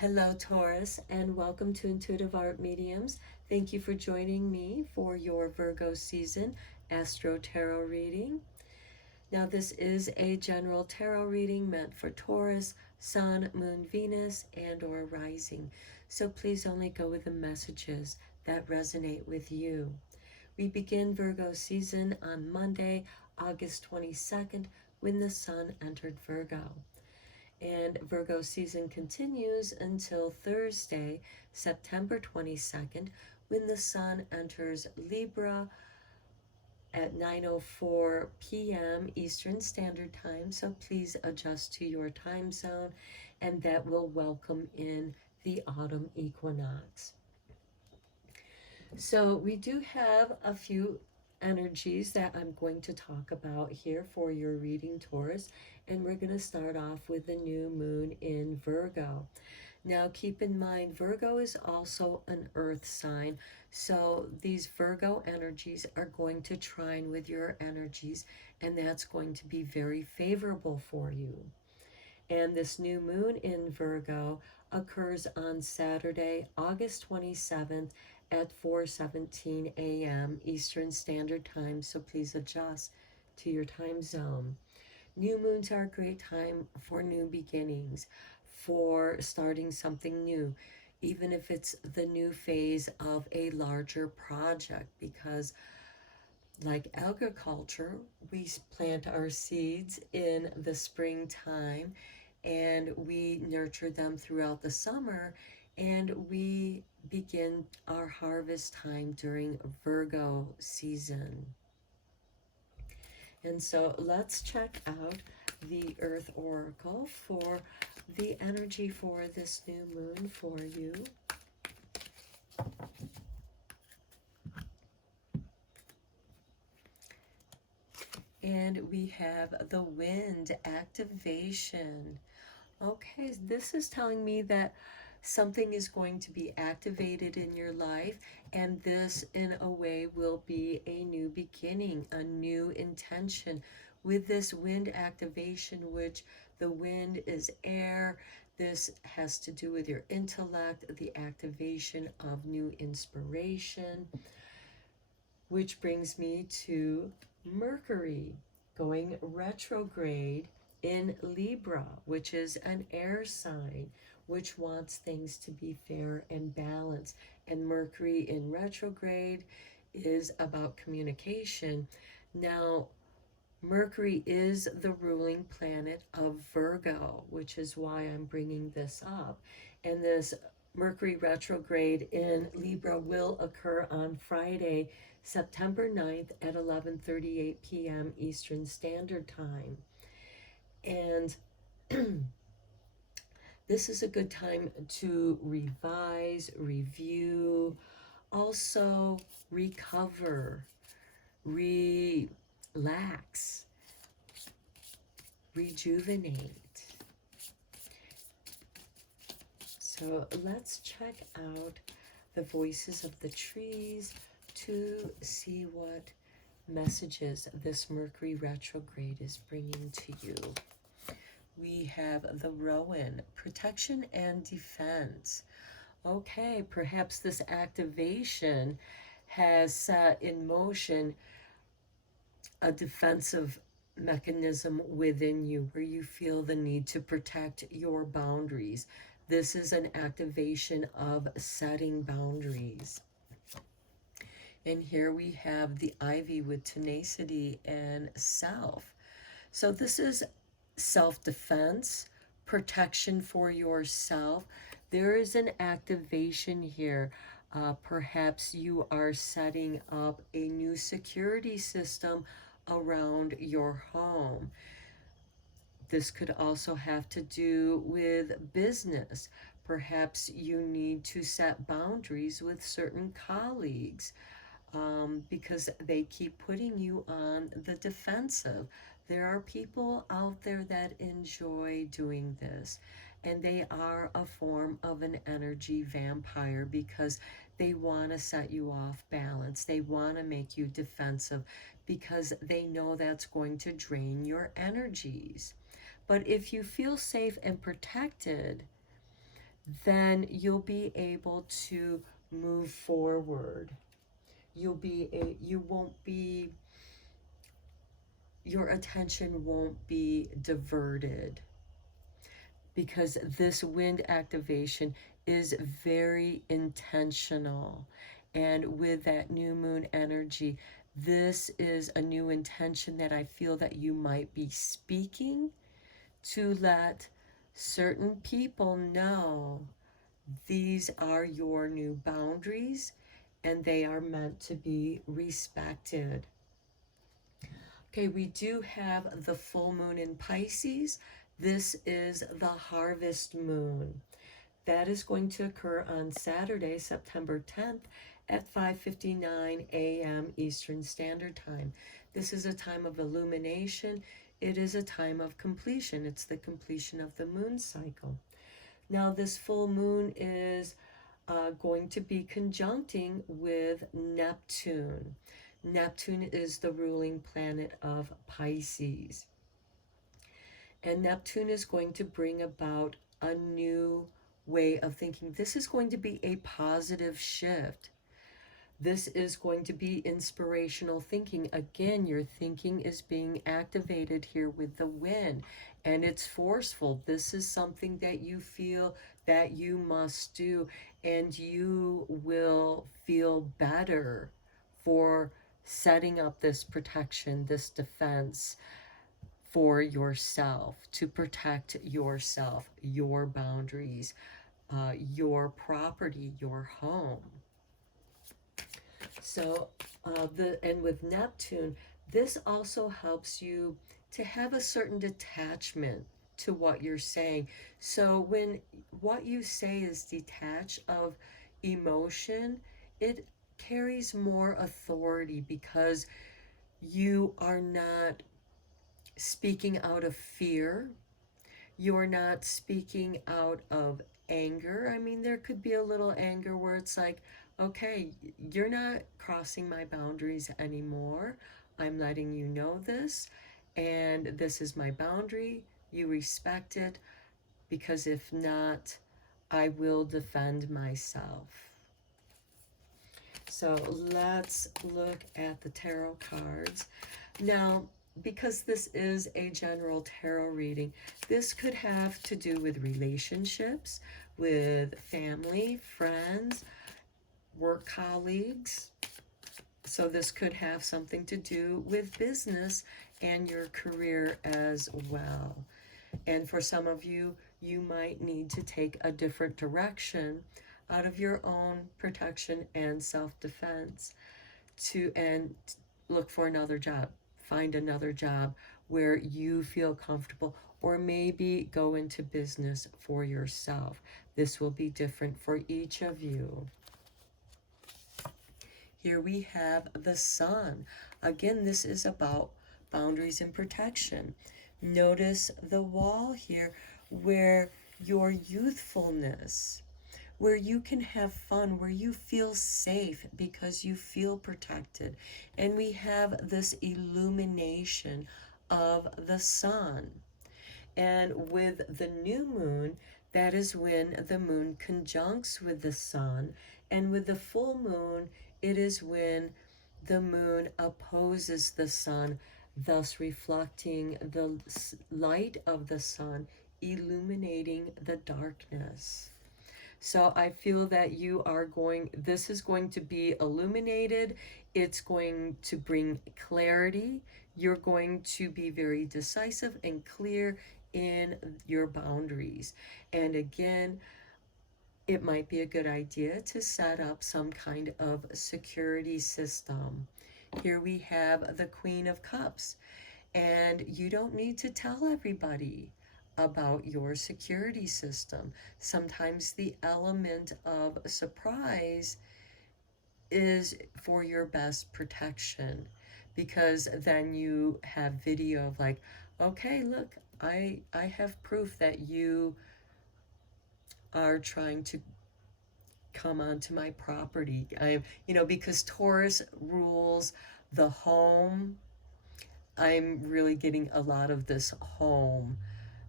Hello, Taurus, and welcome to Intuitive Art Mediums. Thank you for joining me for your Virgo season Astro-Tarot reading. Now, this is a general tarot reading meant for Taurus, Sun, Moon, Venus, and or Rising. So please only go with the messages that resonate with you. We begin Virgo season on Monday, August 22nd, when the Sun entered Virgo. And Virgo season continues until Thursday, September 22nd, when the Sun enters Libra at 9:04 p.m. Eastern Standard Time. So please adjust to your time zone, and that will welcome in the autumn equinox. So we do have a few energies that I'm going to talk about here for your reading, Taurus, and we're going to start off with the new moon in Virgo. Now keep in mind, Virgo is also an earth sign, so these Virgo energies are going to trine with your energies, and that's going to be very favorable for you. And this new moon in Virgo occurs on Saturday, August 27th at 4:17 a.m. Eastern Standard Time, so please adjust to your time zone. New moons are a great time for new beginnings, for starting something new, even if it's the new phase of a larger project, because like agriculture, we plant our seeds in the springtime and we nurture them throughout the summer, and we begin our harvest time during Virgo season. And so let's check out the Earth Oracle for the energy for this new moon for you. And we have the wind activation. Okay, this is telling me that something is going to be activated in your life, and this in a way will be a new beginning, a new intention with this wind activation, which the wind is air. This has to do with your intellect, the activation of new inspiration, which brings me to Mercury going retrograde in Libra, which is an air sign, which wants things to be fair and balanced. And Mercury in retrograde is about communication. Now, Mercury is the ruling planet of Virgo, which is why I'm bringing this up. And this Mercury retrograde in Libra will occur on Friday, September 9th at 11:38 p.m. Eastern Standard Time. And this is a good time to revise, review, also recover, relax, rejuvenate. So let's check out the voices of the trees to see what messages this Mercury retrograde is bringing to you. We have the Rowan, protection and defense. Okay, perhaps this activation has set in motion a defensive mechanism within you where you feel the need to protect your boundaries. This is an activation of setting boundaries. And here we have the ivy with tenacity and self. So this is self-defense, protection for yourself. There is an activation here. Perhaps you are setting up a new security system around your home. This could also have to do with business. Perhaps you need to set boundaries with certain colleagues because they keep putting you on the defensive. There are people out there that enjoy doing this, and they are a form of an energy vampire because they want to set you off balance. They want to make you defensive because they know that's going to drain your energies. But if you feel safe and protected, then you'll be able to move forward. You won't be, your attention won't be diverted, because this wind activation is very intentional. And with that new moon energy, this is a new intention that I feel that you might be speaking to let certain people know these are your new boundaries and they are meant to be respected. Okay, we do have the full moon in Pisces. This is the harvest moon. That is going to occur on Saturday, September 10th at 5:59 a.m. Eastern Standard Time. This is a time of illumination. It is a time of completion. It's the completion of the moon cycle. Now, this full moon is going to be conjuncting with Neptune. Neptune is the ruling planet of Pisces. And Neptune is going to bring about a new way of thinking. This is going to be a positive shift. This is going to be inspirational thinking. Again, your thinking is being activated here with the wind, and it's forceful. This is something that you feel that you must do, and you will feel better for setting up this protection, this defense for yourself, to protect yourself, your boundaries, your property, your home. So, and with Neptune, this also helps you to have a certain detachment to what you're saying. So when what you say is detached of emotion, it carries more authority because you are not speaking out of fear. You're not speaking out of anger. I mean, there could be a little anger where it's like, okay, you're not crossing my boundaries anymore. I'm letting you know this, and this is my boundary. You respect it, because if not, I will defend myself. So let's look at the tarot cards. Now, because this is a general tarot reading, this could have to do with relationships, with family, friends, work colleagues. So this could have something to do with business and your career as well. And for some of you, you might need to take a different direction out of your own protection and self-defense and look for another job. Find another job where you feel comfortable, or maybe go into business for yourself. This will be different for each of you. Here we have the Sun. Again, this is about boundaries and protection. Notice the wall here where your youthfulness, where you can have fun, where you feel safe because you feel protected. And we have this illumination of the sun. And with the new moon, that is when the moon conjuncts with the sun. And with the full moon, it is when the moon opposes the sun, thus reflecting the light of the sun, illuminating the darkness. So I feel that this is going to be illuminated. It's going to bring clarity. You're going to be very decisive and clear in your boundaries. And again, it might be a good idea to set up some kind of security system. Here we have the Queen of Cups, and you don't need to tell everybody about your security system. Sometimes the element of surprise is for your best protection, because then you have video of like, okay, look, I have proof that you are trying to come onto my property. Because Taurus rules the home. I'm really getting a lot of this home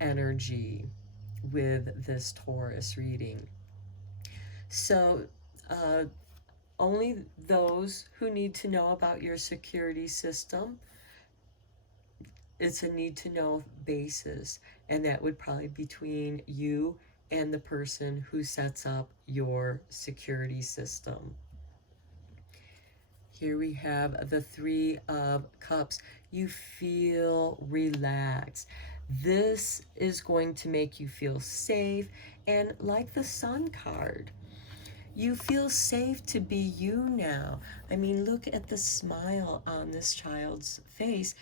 energy. with this Taurus reading. So, only those who need to know about your security system, it's a need to know basis, and that would probably be between you and the person who sets up your security system. Here we have the Three of Cups. You feel relaxed. This is going to make you feel safe, and like the Sun card, you feel safe to be you now. I mean, look at the smile on this child's face.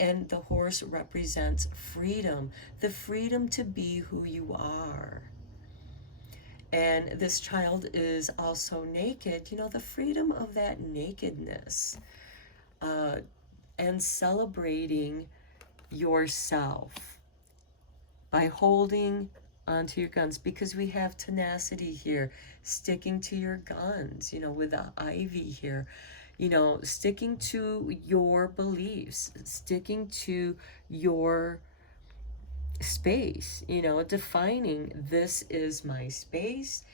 And the horse represents freedom, the freedom to be who you are. And this child is also naked, you know, the freedom of that nakedness, and celebrating yourself by holding onto your guns, because we have tenacity here, sticking to your guns, you know, with the ivy here, you know, sticking to your beliefs, sticking to your space, you know, defining this is my space.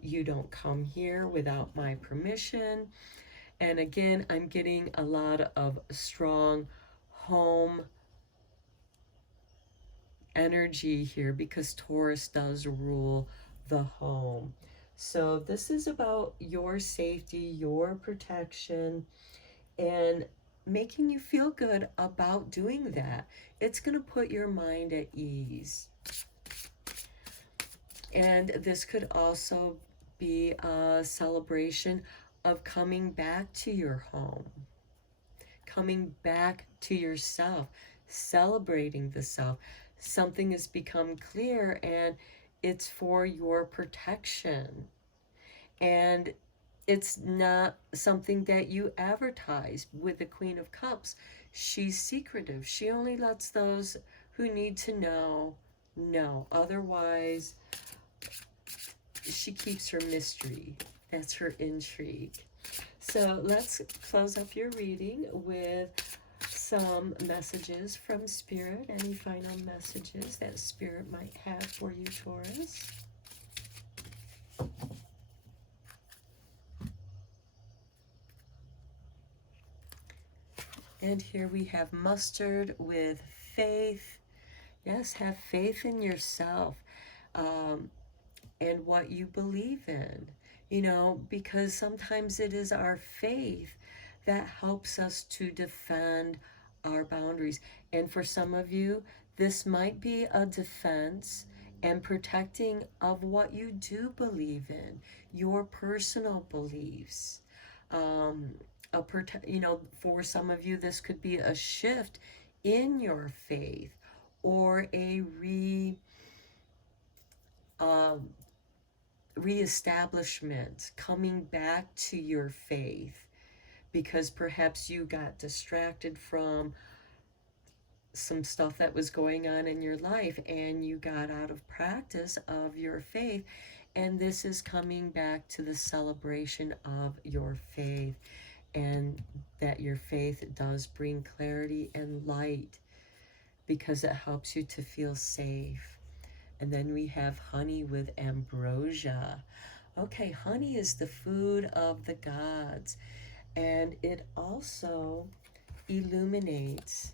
You don't come here without my permission. And again, I'm getting a lot of strong home energy here because Taurus does rule the home. So this is about your safety, your protection, and making you feel good about doing that. It's going to put your mind at ease. And this could also be a celebration of coming back to your home, coming back to yourself, celebrating the self. Something has become clear and it's for your protection. And it's not something that you advertise with the Queen of Cups. She's secretive. She only lets those who need to know. Otherwise, she keeps her mystery. That's her intrigue. So let's close up your reading with some messages from Spirit. Any final messages that Spirit might have for you, Taurus? And here we have mustard with faith. Yes, have faith in yourself, and what you believe in. You know, because sometimes it is our faith that helps us to defend our boundaries. And for some of you, this might be a defense and protecting of what you do believe in, your personal beliefs. You know, for some of you, this could be a shift in your faith or a reestablishment, coming back to your faith, because perhaps you got distracted from some stuff that was going on in your life and you got out of practice of your faith. And this is coming back to the celebration of your faith, and that your faith does bring clarity and light because it helps you to feel safe. And then we have honey with ambrosia. Okay, honey is the food of the gods, and it also illuminates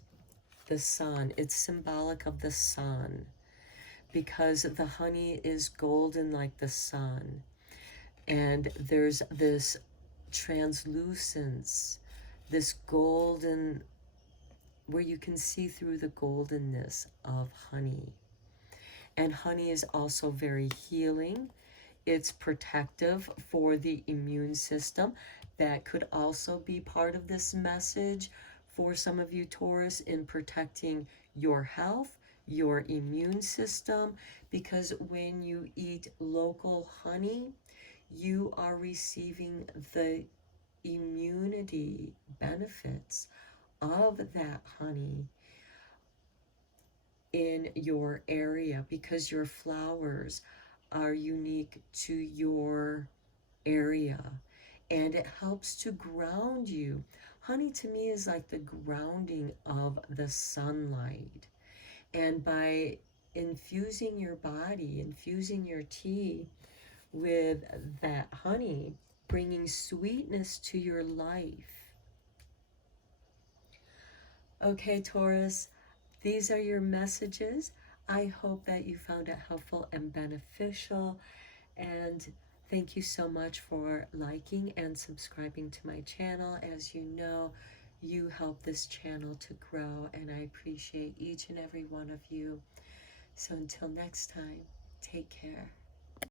the sun. It's symbolic of the sun because the honey is golden like the sun. And there's this translucence, this golden, where you can see through the goldenness of honey. And honey is also very healing. It's protective for the immune system. That could also be part of this message for some of you, Taurus, in protecting your health, your immune system, because when you eat local honey, you are receiving the immunity benefits of that honey in your area, because your flowers are unique to your area, and it helps to ground you. Honey to me is like the grounding of the sunlight, and by infusing your body, infusing your tea with that honey, bringing sweetness to your life. Okay, Taurus, these are your messages. I hope that you found it helpful and beneficial. And thank you so much for liking and subscribing to my channel. As you know, you help this channel to grow, and I appreciate each and every one of you. So until next time, take care.